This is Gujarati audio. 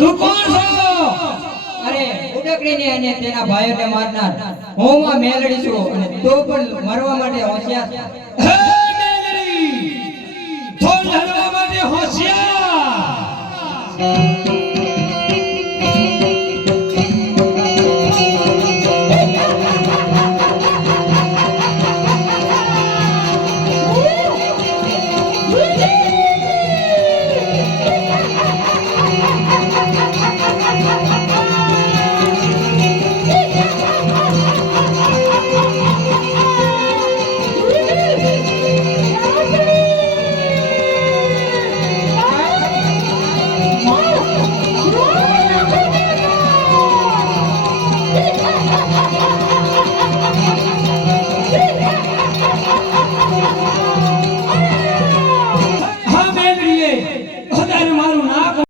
તું કોણ છો? અરે ઉડકડીને અને તેના ભાઈઓને મારનાર હું માં મેલડી છું અને તું પણ મરવા માટે હોશિયાર છે. હે મેલડી, તો લડવા માટે હોશિયાર.